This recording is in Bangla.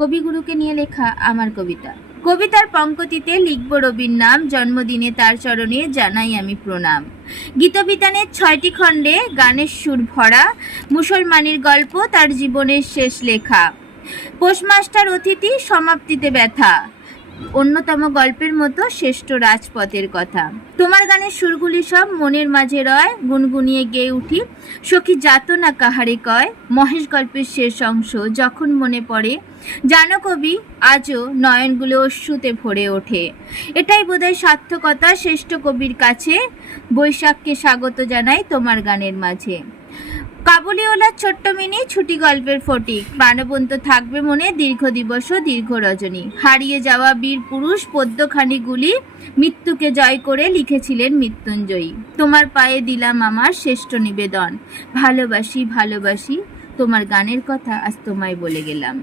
কবিগুরুকে নিয়ে লেখা আমার কবিতা। কবিতার পঙ্ক্তিতে লিখব রবির নাম, জন্মদিনে তার চরণে জানাই আমি প্রণাম। গীতবিতানের 6টি খণ্ডে গানের সুর ভরা, মুসলমানের গল্প তার জীবনের শেষ লেখা। পোস্টমাস্টার অতিথি সমাপ্তিতে ব্যথা, অন্যতম গল্পের মতো শ্রেষ্ঠ রাজপথের কথা। তোমার গানের সুরগুলি সব মনের মাঝে রয়, গুনগুনিয়ে গেয়ে উঠি সখী যাতনা কাহারে কয়। মহেশ গল্পের শেষ অংশ যখন মনে পড়ে, জানো কবি আজও নয়নগুলো অশ্রুতে ভরে ওঠে। এটাই বোধহয় সার্থকতা শ্রেষ্ঠ কবির কাছে। বৈশাখকে স্বাগত জানাই তোমার গানের মাঝে। কাবুলিওয়ালার ছোট্ট মিনি ছুটি গল্পের ফটিক, প্রাণবন্ত থাকবে মনে দীর্ঘ দিবস ও দীর্ঘ রজনী। হারিয়ে যাওয়া বীর পুরুষ পদ্মখানিগুলি মৃত্যুকে জয় করে লিখেছিলেন মৃত্যুঞ্জয়ী। তোমার পায়ে দিলাম আমার শ্রেষ্ঠ নিবেদন, ভালোবাসি ভালোবাসি তোমার গানের কথা আজ তোমায় বলে গেলাম।